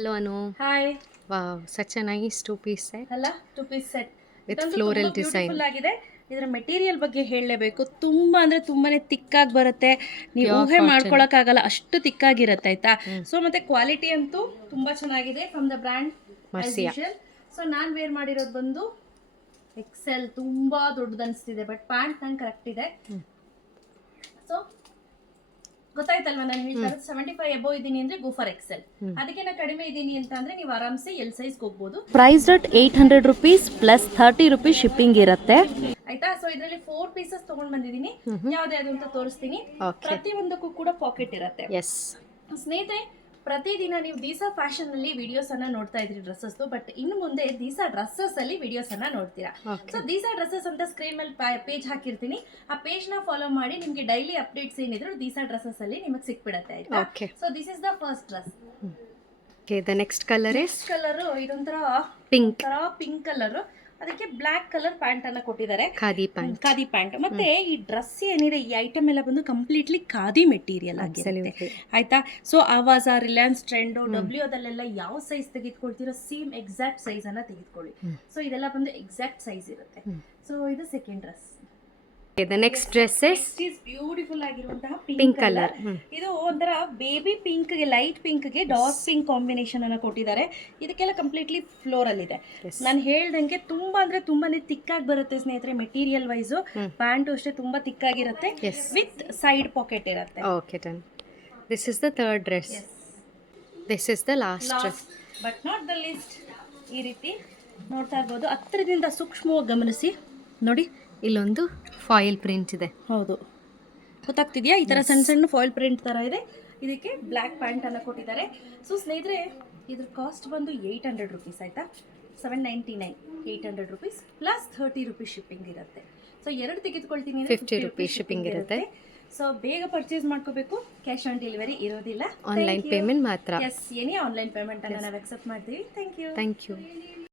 Hello Anu. Hi. Wow, such a nice two-piece set ಅಲ್ಲ to piece set with ಇದಂತೂ floral ತುಂಬಾ design. Beautiful ಆಗಿದೆ. ಇದರ material ಬಗ್ಗೆ ಹೇಳಲೇಬೇಕು. ತುಂಬಾನೇ ತಿಕ್ಕಾಗಿ ಬರುತ್ತೆ. ನೀವು Pure ಊಹೆ cotton. ಮಾಡ್ಕೊಳಕ್ಕಾಗಲ್ಲ, ಅಷ್ಟು ತಿಕ್ಕಾಗಿರುತ್ತೆ ಆಯ್ತಾ. ಸೊ ಮತ್ತೆ ಕ್ವಾಲಿಟಿ ಅಂತೂ ತುಂಬಾ ಚೆನ್ನಾಗಿದೆ from the brand Marcia. So ನಾನು ವೇರ್ ಮಾಡಿರೋದು ಬಂದು ಎಕ್ಸೆಲ್. ತುಂಬಾ ದೊಡ್ಡದು ಅನಿಸ್ತಿದೆ, ಬಟ್ ಪ್ಯಾಂಟ್ ನಂಗೆ ಕರೆಕ್ಟ್ ಇದೆ. ಸೊ ಗೊತ್ತಾಯ್ತಲ್ವಾ ನಾನು ಹೇಳ್ತಾ ಇರೋದು. 75 ಎಬೋ ಇದೀನಿ ಅಂದ್ರೆ ಗೋ ಫಾರ್ ಎಕ್ಸೆಲ್. ಅದಕ್ಕೆ ನಾ ಕಡಿಮೆ ಇದೀನಿ ಅಂತ ಅಂದ್ರೆ ನೀವು ಆರಾಮ್ಸೆ ಎಲ್ ಸೈಜ್ ಹೋಗ್ಬೋದು. Price at 800 rupees plus 30 rupees shipping ಇರುತ್ತೆ. ಆಯ್ತಾ. ಸೊ ಇದರಲ್ಲಿ 4 ಪೀಸಸ್ ತಗೊಂಡ್ ಬಂದಿದ್ದೀನಿ. ಯಾವ್ದು ಅಂತ ತೋರಿಸ್ತೀನಿ. Okay. ಪ್ರತಿಯೊಂದಕ್ಕೂ ಕೂಡ ಪಾಕೆಟ್ ಇರುತ್ತೆ. Yes. ಸ್ನೇಹಿತರೆ, ಪ್ರತಿದಿನ ನೀವು ದೀಸಾ ಫ್ಯಾಷನ್ ಅಲ್ಲಿ ವಿಡಿಯೋಸ್ ಅನ್ನ ನೋಡ್ತಾ ಇದ್ರಿ ಡ್ರೆಸ್ಸಸ್, ಬಟ್ ಇನ್ನು ಮುಂದೆ ದೀಸಾ ಡ್ರೆಸ್ಸಸ್ ಅಲ್ಲಿ ವಿಡಿಯೋಸ್ ಅನ್ನ ನೋಡ್ತೀರಾ. Okay. ಸೊ ದೀಸಾ ಡ್ರೆಸ್ಸಸ್ ಅಂತ ಸ್ಕ್ರೀನ್ ಮೇಲೆ ಪೇಜ್ ಹಾಕಿರ್ತೀನಿ. ಆ ಪೇಜ್ ನ ಫಾಲೋ ಮಾಡಿ ನಿಮ್ಗೆ ಡೈಲಿ ಅಪ್ಡೇಟ್ಸ್ ಏನಿದ್ರು ದೀಸಾ ಡ್ರೆಸ್ಸಸ್ ಅಲ್ಲಿ ನಿಮಗೆ ಸಿಕ್ಬಿಡತ್ತೆ ಆಯ್ತಾ. Okay. So this is the first dress. Okay, the next color is colour ಇದೊಂಥರ pink. ಪಿಂಕ್ ಕಲರ್, ಅದಕ್ಕೆ ಬ್ಲಾಕ್ ಕಲರ್ ಪ್ಯಾಂಟ್ ಅನ್ನ ಕೊಟ್ಟಿದ್ದಾರೆ. Khadi pant. ಖಾದಿ ಪ್ಯಾಂಟ್. ಮತ್ತೆ ಈ ಡ್ರೆಸ್ ಏನಿದೆ, ಈ ಐಟಮ್ ಎಲ್ಲ ಬಂದು ಕಂಪ್ಲೀಟ್ಲಿ ಖಾದಿ ಮೆಟೀರಿಯಲ್ ಆಗಿರುತ್ತೆ. Absolutely. ಆಯ್ತಾ. ಸೊ ಆವಾಜ, ರಿಲಯನ್ಸ್ ಟ್ರೆಂಡ್, ಡಬ್ಲ್ಯೂ ಅದಲ್ಲೆಲ್ಲ ಯಾವ ಸೈಜ್ ತೆಗೆದುಕೊಳ್ತೀರೋ ಸೇಮ್ ಎಕ್ಸಾಕ್ಟ್ ಸೈಜ್ ಅನ್ನ ತೆಗೆದುಕೊಳ್ಳಿ. ಸೊ ಇದೆಲ್ಲ ಬಂದು ಎಕ್ಸಾಕ್ಟ್ ಸೈಜ್ ಇರುತ್ತೆ. ಸೊ ಇದು second dress. Okay, the next dress is beautiful ಆಗಿರುವಂತಹ pink ಪಿಂಕ್ color. ಕಲರ್. ಇದು ಒಂಥರ ಬೇಬಿ ಪಿಂಕ್ ಗೆ, ಲೈಟ್ ಪಿಂಕ್ ಗೆ ಡಾರ್ಕ್ ಪಿಂಕ್ ಕಾಂಬಿನೇಷನ್ ಅನ್ನ ಕೊಟ್ಟಿದ್ದಾರೆ. ಇದಕ್ಕೆಲ್ಲ ಕಂಪ್ಲೀಟ್ಲಿ ಫ್ಲೋರಲ್ ಇದೆ. Yes. ನಾನು ಹೇಳ್ದಂಗೆ ತುಂಬಾನೇ ತಿಕ್ಕಾಗಿ ಬರುತ್ತೆ ಸ್ನೇಹಿತರೆ. ಮೆಟೀರಿಯಲ್ ವೈಸ್ ಪ್ಯಾಂಟು ಅಷ್ಟೇ ತುಂಬಾ ತಿಕ್ಕಾಗಿರುತ್ತೆ. Yes. ವಿತ್ ಸೈಡ್ ಪಾಕೆಟ್ ಇರುತ್ತೆ. Okay, done. This is the third dress. This is the last dress. But not the least. ಈ ರೀತಿ ನೋಡ್ತಾ ಇರ್ಬೋದು. ಹತ್ತಿರದಿಂದ ಸೂಕ್ಷ್ಮವಾಗಿ ಗಮನಿಸಿ ನೋಡಿ. ಇಲ್ಲೊಂದು ಫಾಯಿಲ್ ಪ್ರಿಂಟ್ ಇದೆ. ಹೌದು, ಗೊತ್ತಾಗ್ತಿದ್ಯಾ? ಈ ತರ ಸಣ್ಣ ಸಣ್ಣ ಫಾಯಿಲ್ ಪ್ರಿಂಟ್ ತರ ಇದೆ. ಇದಕ್ಕೆ ಬ್ಲ್ಯಾಕ್ ಪ್ಯಾಂಟ್ ಅನ್ನ ಕೊಟ್ಟಿದ್ದಾರೆ. ಸೊ ಸ್ನೇಹಿತರೆ, ಇದ್ರ ಕಾಸ್ಟ್ ಬಂದು 800 rupees ಆಯ್ತಾ. 799, 800 rupees ಪ್ಲಸ್ 30 rupees ಶಿಪ್ಪಿಂಗ್ ಇರುತ್ತೆ. ಸೊ ಎರಡು ತೆಗೆದುಕೊಳ್ತೀನಿ 50 rupees ಶಿಪ್ಪಿಂಗ್ ಇರುತ್ತೆ. ಸೊ ಬೇಗ ಪರ್ಚೇಸ್ ಮಾಡ್ಕೋಬೇಕು. ಕ್ಯಾಶ್ ಆನ್ ಡೆಲಿವರಿ ಇರೋದಿಲ್ಲ. ಆನ್ಲೈನ್ ಪೇಮೆಂಟ್ ಮಾತ್ರ. ಎಸ್, ಎನಿ ಆನ್ಲೈನ್ ಪೇಮೆಂಟ್ ಅನ್ನ ನಾವು ಅಕ್ಸೆಪ್ಟ್ ಮಾಡ್ತೀವಿ. Thank you. Thank you.